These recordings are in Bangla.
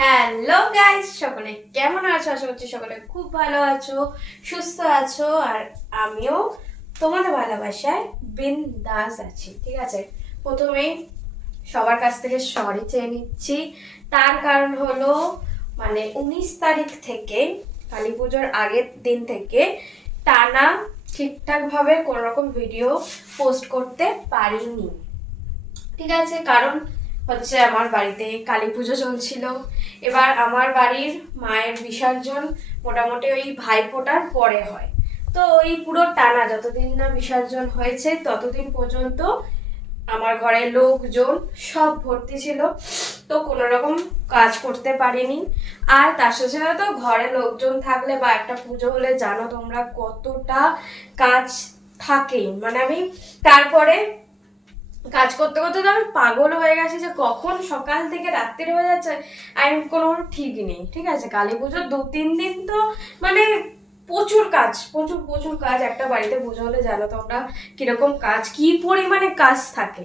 হ্যালো গাইস, সকলে কেমন আছো? আশা করছি সকলে খুব ভালো আছো, সুস্থ আছো। আর আমিও তোমাদের ভালোবাসায় বিন্দাস আছি। ঠিক আছে, প্রথমেই সবার কাছ থেকে সরি চেয়ে নিচ্ছি। তার কারণ হলো 19 তারিখ থেকে, কালী পুজোর আগের দিন থেকে টানা ঠিকঠাকভাবে কোনো রকম ভিডিও পোস্ট করতে পারিনি। ঠিক আছে, কারণ হচ্ছে আমার বাড়িতে কালী পুজো চলছিল। এবার আমার বাড়ির মায়ের বিসর্জন মোটামুটি ওই ভাইফোঁটার পরে হয়। তো ওই পুরো টানা যতদিন না বিসর্জন হয়েছে ততদিন পর্যন্ত আমার ঘরে লোকজন সব ভর্তি ছিল, তো কোনো রকম কাজ করতে পারিনি। আর তার সাথে তো ঘরে লোকজন থাকলে বা একটা পুজো হলে জানো তোমরা কতটা কাজ থাকেই। আমি তারপরে কাজ করতে করতে তো আমি পাগল হয়ে গেছি যে কখন সকাল থেকে রাত্রি হয়ে যাচ্ছে আমি কোনো ঠিক নেই। ঠিক আছে, কালী পুজোর 2-3 দিন তো প্রচুর কাজ, প্রচুর প্রচুর কাজ। একটা বাড়িতে পুজো হলে জানো তোমরা কিরকম কাজ, কি পরিমাণে কাজ থাকে।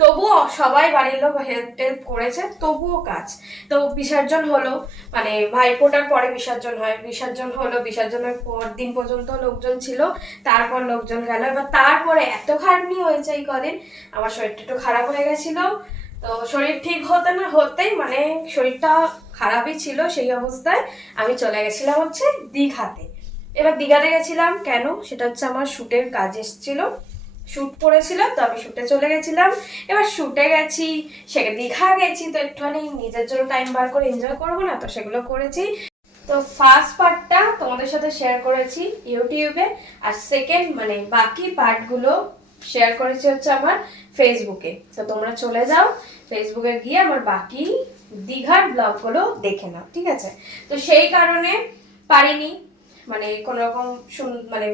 তবুও সবাই বাড়ির লোক হেল্প করেছে, তবুও কাজ। তো বিসর্জন হলো, ভাইফোঁটার পরে বিসর্জন হয়, বিসর্জন হলো, বিসর্জনের পর দিন পর্যন্ত লোকজন ছিল, তারপর লোকজন গেল। এবার তারপরে এত খাটনি হয়েছে এই কদিন, আমার শরীরটা একটু খারাপ হয়ে গেছিল। তো শরীর ঠিক হতে না হতেই শরীরটা খারাপই ছিল, সেই অবস্থায় আমি চলে গেছিলাম হচ্ছে দীঘাতে। এবার দীঘাতে গেছিলাম কেন, সেটা হচ্ছে আমার শুটের কাজ এসেছিল, শুট পড়েছিল, তো আমি শুটে চলে গেছিলাম। এবার শুটে গেছি, দীঘা গেছি, তো একটুখানি নিজের জন্য টাইম বার করে এনজয় করবো না, তো সেগুলো করেছি। তো ফার্স্ট পার্টটা তোমাদের সাথে শেয়ার করেছি ইউটিউবে, আর সেকেন্ড বাকি পার্টগুলো শেয়ার করেছি হচ্ছে আমার ফেসবুকে। তো তোমরা চলে যাও ফেসবুকে গিয়ে আমার বাকি দীঘার ব্লগগুলো দেখে নাও। ঠিক আছে, তো সেই কারণে পারিনি কোন রকম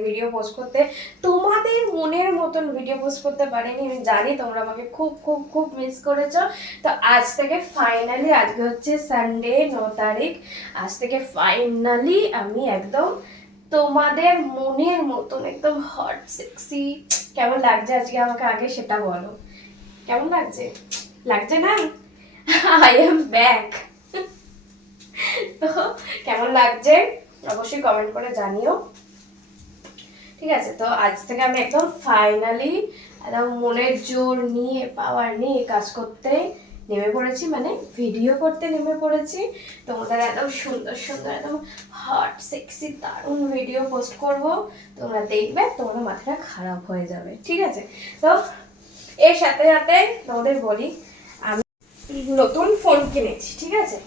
ভিডিও পোস্ট করতে, তোমাদের মনের মতন ভিডিও পোস্ট করতে পারিনি। আমি জানি তোমরা আমাকে খুব খুব খুব মিস করেছো। তো আজ থেকে ফাইনালি, আজকে হচ্ছে সানডে 9 তারিখ, আজ থেকে ফাইনালি আমি একদম তোমাদের মনের মতন একদম হট সেক্সি। কেমন লাগছে আজকে আমাকে আগে সেটা বলো, কেমন লাগছে? লাগছে না? I am back. তো কেমন লাগছে অবশ্যই কমেন্ট করে জানিও। ঠিক আছে, তো আজ থেকে আমি একদম ফাইনালি একদম মনের জোর নিয়ে, পাওয়ার নিয়ে কাজ করতে নেমে পড়েছি, ভিডিও করতে নেমে পড়েছি। তোমাদের একদম সুন্দর সুন্দর একদম হট সেক্সি দারুণ ভিডিও পোস্ট করব, তোমরা দেখবে, তোমাদের মাথাটা খারাপ হয়ে যাবে। ঠিক আছে, তো এর সাথে সাথে তোমাদের বলি আমি নতুন ফোন কিনেছি। ঠিক আছে,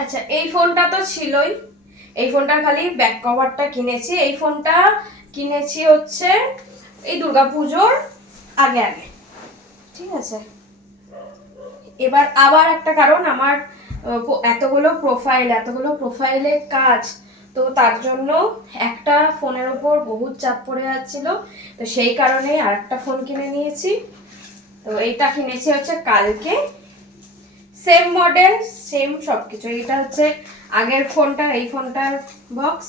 আচ্ছা এই ফোনটা তো ছিলই, এই ফোনটার খালি ব্যাক কভারটা কিনেছি। এই ফোনটা কিনেছি হচ্ছে এই দুর্গাপুজোর আগে আগে। ঠিক আছে, এবার আবার একটা কারণ, আমার এতগুলো প্রোফাইলে কাজ, তো তার জন্য একটা ফোনের উপর বহুত চাপ পড়ে যাচ্ছিল, তো সেই কারণে আর একটা ফোন কিনে নিয়েছি। তো এইটা কিনেছি হচ্ছে কালকে, সেম মডেল, সেম সবকিছু। এটা হচ্ছে আগের ফোনটা, এই ফোনটার বক্স,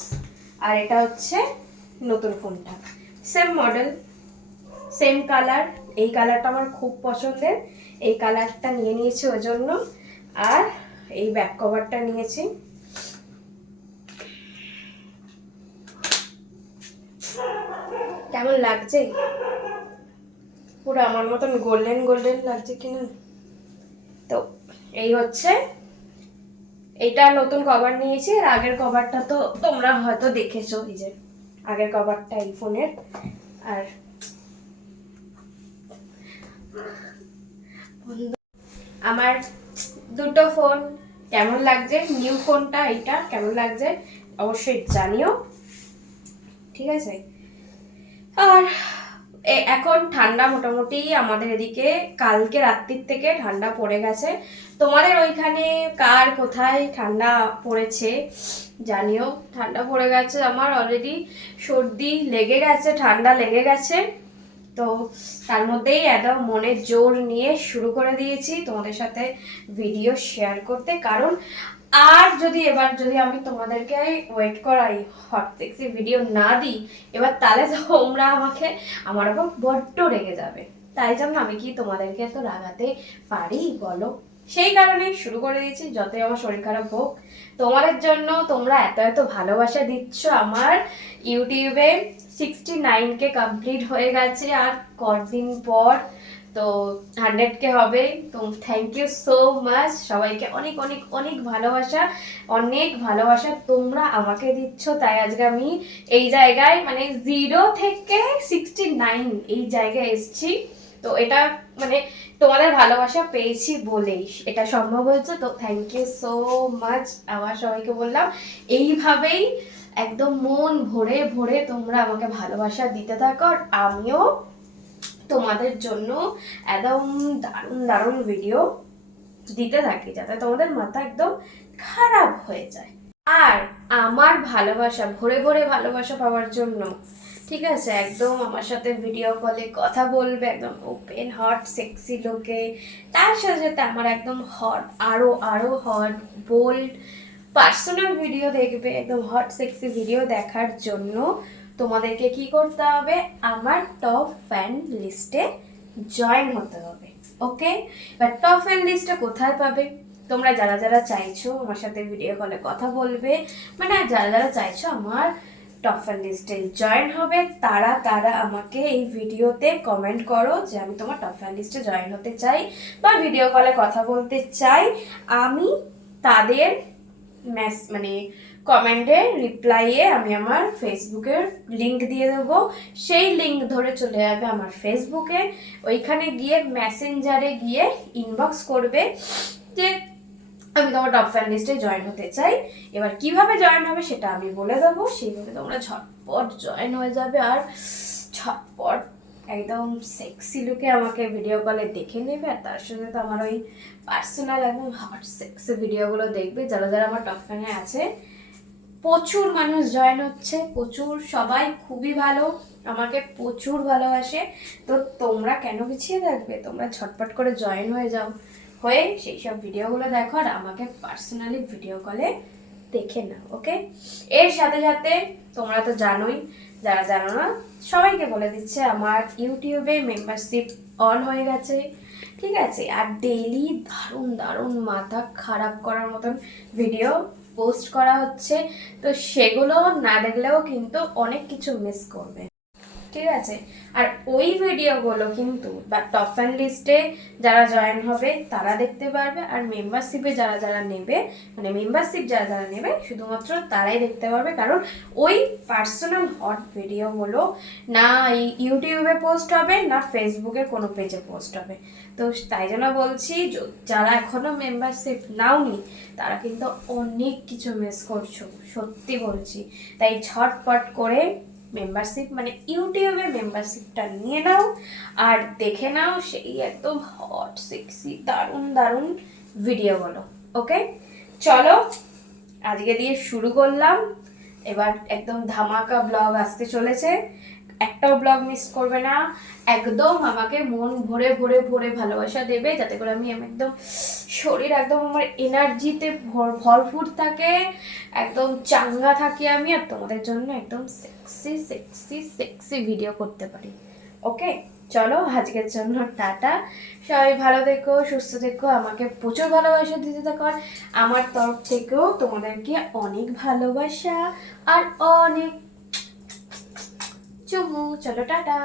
আর এটা হচ্ছে নতুন ফোনটা, সেম মডেল, সেম কালার। এই কালারটা আমার খুব পছন্দের, এই কালারটা নিয়ে নিয়েছি ওই জন্য। আর এই ব্যাক কভারটা নিয়েছি। কেমন লাগছে? পুরো আমার মতন গোল্ডেন গোল্ডেন লাগছে কিনা? তো এই হচ্ছে, এইটা নতুন কভার নিয়েছি, আর আগের কভারটা তো তোমরা হয়তো দেখেছো, এই যে আগের কভারটা এই ফোনের। আর আমার দুটো ফোন কেমন লাগছে, নিউ ফোনটা এইটা কেমন লাগছে অবশ্যই জানিও। ঠিক আছে, আর এখন ঠান্ডা মোটামুটি আমাদের এদিকে কালকে রাত্রির থেকে ঠান্ডা পড়ে গেছে। তোমাদের ওইখানে কার কোথায় ঠান্ডা পড়েছে জানিও। ঠান্ডা পড়ে গেছে, আমার অলরেডি সর্দি লেগে গেছে, ঠান্ডা লেগে গেছে। তো তার মধ্যেই একদম মনের জোর নিয়ে শুরু করে দিয়েছি তোমাদের সাথে ভিডিও শেয়ার করতে, কারণ আর এবার যদি আমি তোমাদেরকে ওয়েট করাই, হট সেক্সি ভিডিও না দিই এবার, তাহলে তোমরা আমাকে আমার উপর বড্ড রেগে যাবে। তাই জন্য আমি কি তোমাদেরকে তো রাগাতে পারি বলো? সেই কারণেই শুরু করে দিয়েছি, যতই আমার শরীর খারাপ হোক তোমাদের জন্য। তোমরা এত এত ভালোবাসা দিচ্ছ। আমার ইউটিউবে 69K কমপ্লিট হয়ে গেছে, আর কদিন পর তো 100K হবে। তো থ্যাংক ইউ সো মাচ সবাইকে, অনেক অনেক অনেক ভালোবাসা, অনেক ভালোবাসা তোমরা আমাকে দিচ্ছ। তাই আজকে আমি এই জায়গায় মানে 0 থেকে 69 এই জায়গায় এসেছি। তো এটা মানে তোমাদের ভালোবাসা পেয়েছি বলেই এটা সম্ভব হয়েছে। তো থ্যাংক ইউ সো মাচ। আমার সবাইকে বললাম এইভাবেই একদম মন ভরে ভরে তোমরা আমাকে ভালোবাসা দিতে থাকো, আর আমিও তোমাদের জন্য একদম দারুণ দারুণ ভিডিও দিতে থাকি, যাতে তোমাদের মাথা একদম খারাপ হয়ে যায়। আর আমার ভালোবাসা ভরে ভরে ভালোবাসা পাওয়ার জন্য, ঠিক আছে, একদম আমার সাথে ভিডিও কলে কথা বলবে, একদম ওপেন হট সেক্সি লোকে। তার সাথে সাথে আমার একদম হট, আরো আরো হট বোল্ড পার্সোনাল ভিডিও দেখবে। একদম হট সেক্সি ভিডিও দেখার জন্য তোমাদেরকে কি করতে হবে, আমার টপ ফ্যান লিস্টে জয়েন হতে হবে। ওকে, এবার টপ ফ্যান লিস্টটা কোথায় পাবে? তোমরা যারা যারা চাইছো আমার সাথে ভিডিও কলে কথা বলবে, মানে যারা যারা চাইছো আমার টপ ফ্যান লিস্টে জয়েন হবে, তারা তারা আমাকে এই ভিডিওতে কমেন্ট করো যে আমি তোমার টপ ফ্যান লিস্টে জয়েন হতে চাই বা ভিডিও কলে কথা বলতে চাই। আমি তাদের মানে কমেন্টে রিপ্লাইয়ে আমি আমার ফেসবুকের লিংক দিয়ে দেবো। সেই লিংক ধরে চলে যাবে আমার ফেসবুকে, ওইখানে গিয়ে মেসেঞ্জারে গিয়ে ইনবক্স করবে যে আমি তোমার টপ ফ্যান লিস্টে জয়েন হতে চাই। এবার কিভাবে জয়েন হবে সেটা আমি বলে দেবো, সেইভাবে তোমরা ঝটপট জয়েন হয়ে যাবে, আর ঝটপট একদম সেক্সি লুকে আমাকে ভিডিও কলে দেখে নেবে। আর তার সাথে তো আমার ওই পার্সোনাল একদম হট সেক্সি ভিডিওগুলো দেখবে। যারা যারা আমার টপ ফ্যানে আছে, প্রচুর মানুষ জয়েন হচ্ছে, প্রচুর, সবাই খুবই ভালো, আমাকে প্রচুর ভালোবাসে। তো তোমরা কেন পিছিয়ে থাকবে? তোমরা ঝটপট করে জয়েন হয়ে যাও, হয়ে সেই সব ভিডিওগুলো দেখো আর আমাকে পার্সোনালি ভিডিও কলে দেখে নাও। ওকে, এর সাথে সাথে তোমরা তো জানোই, যারা জানো না সবাইকে বলে দিচ্ছে, আমার ইউটিউবে মেম্বারশিপ অন হয়ে গেছে, ঠিক আছে। আর ডেইলি দারুণ দারুণ মাথা খারাপ করার মতন ভিডিও পোস্ট করা হচ্ছে। তো সেগুলো না দেখলেও কিন্তু অনেক কিছু মিস করবে, ঠিক আছে। আর ওই ভিডিওগুলো কিন্তু বা টপ ফ্যান লিস্টে যারা জয়েন হবে তারা দেখতে পারবে, আর মেম্বারশিপে যারা যারা নেবে, মানে মেম্বারশিপ যারা যারা নেবে শুধুমাত্র তারাই দেখতে পারবে। কারণ ওই পার্সোনাল হট ভিডিওগুলো না ইউটিউবে পোস্ট হবে, না ফেসবুকের কোনো পেজে পোস্ট হবে। তো তাই জন্য বলছি, যারা এখনো মেম্বারশিপ নাওনি তারা কিন্তু অনেক কিছু মিস করছো, সত্যি বলছি। তাই ঝটপট করে মেম্বারশিপ মানে ইউটিউবে মেম্বারশিপটা নিয়ে নাও, আর দেখে নাও সেই একদম হট সেক্সি দারুণ দারুণ ভিডিওগুলো। ওকে, চলো আজকে দিয়ে শুরু করলাম। এবার একদম ধামাকা ব্লগ আসতে চলেছে, একটাও ব্লগ মিস করবে না। একদম আমাকে মন ভরে ভরে ভরে ভালোবাসা দেবে, যাতে করে আমি একদম শরীর একদম আমার এনার্জিতে ভরপুর থাকে, একদম চাঙ্গা থাকি আমি, আর তোমাদের জন্য একদম সেক্সি সেক্সি সেক্সি ভিডিও করতে পারি। ওকে, চলো আজকের জন্য টাটা। সবাই ভালো থেকো, সুস্থ থেকো, আমাকে প্রচুর ভালোবাসা দিতে থাকো। আর আমার তরফ থেকেও তোমাদেরকে অনেক ভালোবাসা আর অনেক চুমু। চলো টাটা।